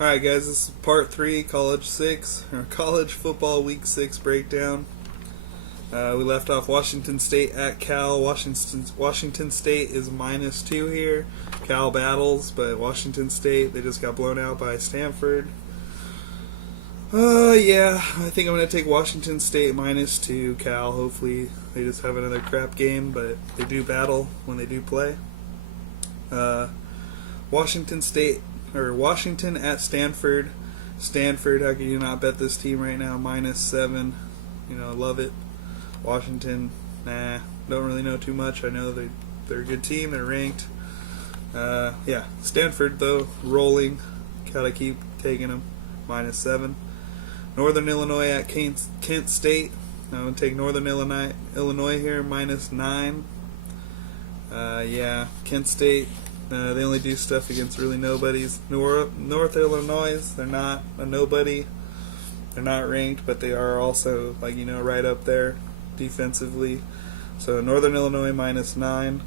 Alright guys, this is part 3, college football week 6 breakdown. We left off Washington State at Cal. Washington State is -2 here. Cal battles, but Washington State, they just got blown out by Stanford. Yeah, I think I'm going to take Washington State -2, Cal. Hopefully they just have another crap game, but they do battle when they do play. Washington at Stanford. Stanford, how can you not bet this team right now? -7. Love it. Washington, nah, don't really know too much. I know they're a good team. They're ranked. Yeah, Stanford though, rolling. Gotta keep taking them. -7. Northern Illinois at Kent State. I'm gonna take Northern Illinois here, -9. Yeah, Kent State. They only do stuff against really nobodies. North Illinois, they're not a nobody. They're not ranked, but they are also right up there defensively. So Northern Illinois -9.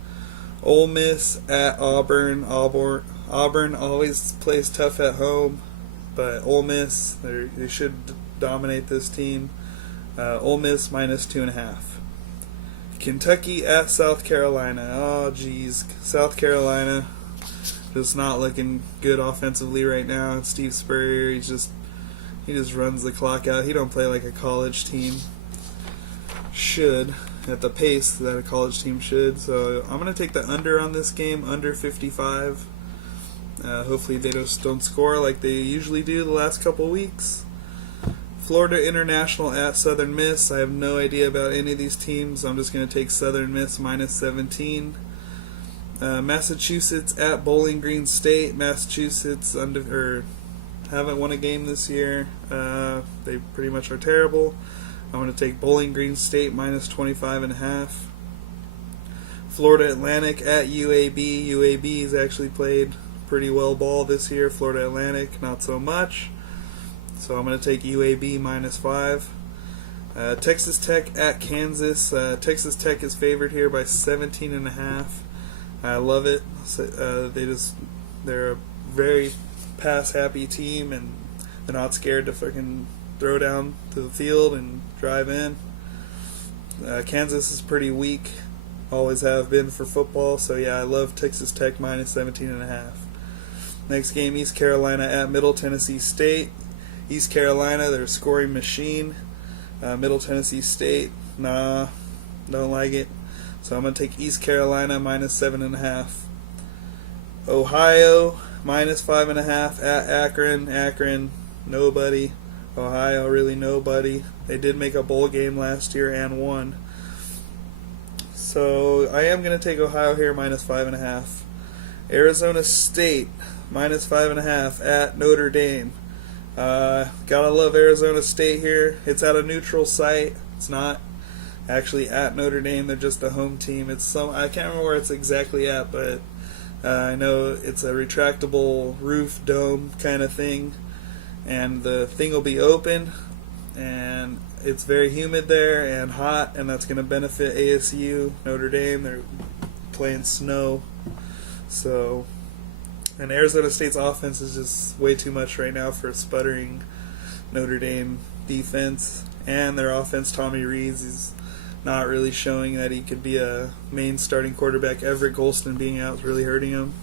Ole Miss at Auburn. Auburn always plays tough at home, but Ole Miss, they should dominate this team. Ole Miss -2.5. Kentucky at South Carolina. Oh, geez. South Carolina just not looking good offensively right now. Steve Spurrier, he just runs the clock out. He don't play like a college team should, at the pace that a college team should. So I'm going to take the under on this game, under 55. Hopefully they just don't score like they usually do the last couple weeks. Florida International at Southern Miss. I have no idea about any of these teams. I'm just going to take Southern Miss -17. Massachusetts at Bowling Green State. Massachusetts haven't won a game this year. They pretty much are terrible. I'm going to take Bowling Green State -25.5. Florida Atlantic at UAB. UAB has actually played pretty well ball this year. Florida Atlantic, not so much. So I'm going to take UAB -5. Texas Tech at Kansas. Texas Tech is favored here by 17.5. I love it. They're a very pass-happy team, and they're not scared to fucking throw down to the field and drive in. Kansas is pretty weak, always have been for football. So yeah, I love Texas Tech -17.5. Next game, East Carolina at Middle Tennessee State. East Carolina, they're a scoring machine. Middle Tennessee State, nah, don't like it. So I'm going to take East Carolina -7.5. Ohio -5.5 at Akron. Akron, nobody. Ohio, really nobody. They did make a bowl game last year and won. So I am going to take Ohio here -5.5. Arizona State -5.5 at Notre Dame. Gotta love Arizona State here. It's at a neutral site. It's not actually at Notre Dame. They're just the home team. I can't remember where it's exactly at, but I know it's a retractable roof dome kind of thing, and the thing will be open, and it's very humid there and hot, and that's going to benefit ASU. Notre Dame, they're playing snow, and Arizona State's offense is just way too much right now for a sputtering Notre Dame defense. And their offense, Tommy Rees, is not really showing that he could be a main starting quarterback. Everett Golston being out is really hurting him.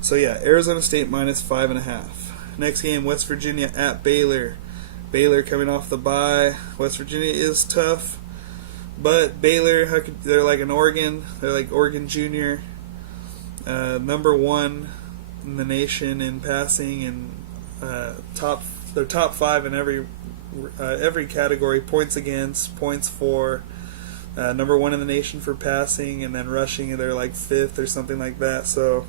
So yeah, Arizona State -5.5. Next game, West Virginia at Baylor. Baylor coming off the bye. West Virginia is tough, but Baylor, they're like an Oregon. They're like Oregon Junior. Number 1 in the nation in passing, and they're top 5 in every category: points against, points for, number 1 in the nation for passing, and then rushing, and they're like 5th or something like that. So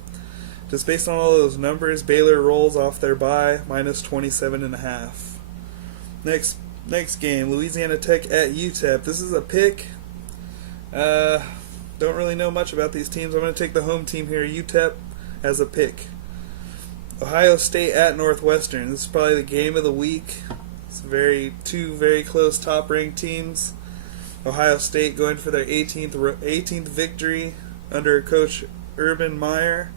just based on all those numbers, Baylor rolls off their bye -27.5. Next game, Louisiana Tech at UTEP. This is a pick. Don't really know much about these teams. I'm going to take the home team here, UTEP, as a pick. Ohio State at Northwestern. This is probably the game of the week. It's two very close top-ranked teams. Ohio State going for their 18th victory under Coach Urban Meyer.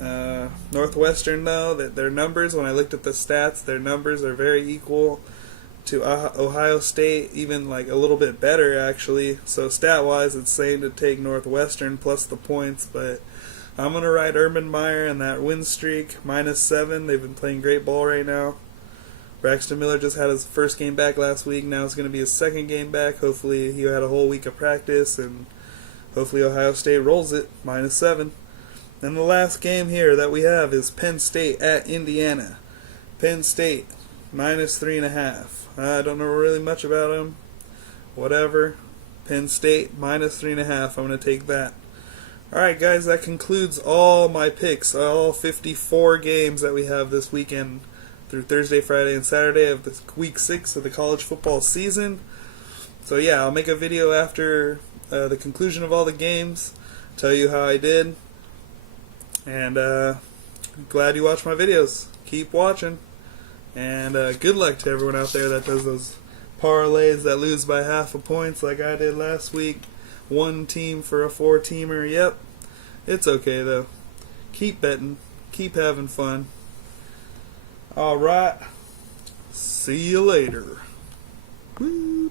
Northwestern, though, that their numbers, when I looked at the stats, their numbers are very equal to Ohio State, even like a little bit better actually. So stat-wise, it's saying to take Northwestern plus the points, but I'm gonna ride Urban Meyer and that win streak -7. They've been playing great ball right now. Braxton Miller just had his first game back last week. Now it's going to be his second game back. Hopefully he had a whole week of practice, and hopefully Ohio State rolls it, -7. And the last game here that we have is Penn State at Indiana. Penn State, -3.5. I don't know really much about them. Whatever. Penn State, -3.5. I'm going to take that. Alright guys, that concludes all my picks, all 54 games that we have this weekend through Thursday, Friday, and Saturday of the week 6 of the college football season. So yeah, I'll make a video after the conclusion of all the games, tell you how I did, and glad you watched my videos. Keep watching, and good luck to everyone out there that does those parlays that lose by half a point like I did last week. One team for a 4-teamer. Yep, it's okay though. Keep betting, keep having fun. Alright, see you later. Woo.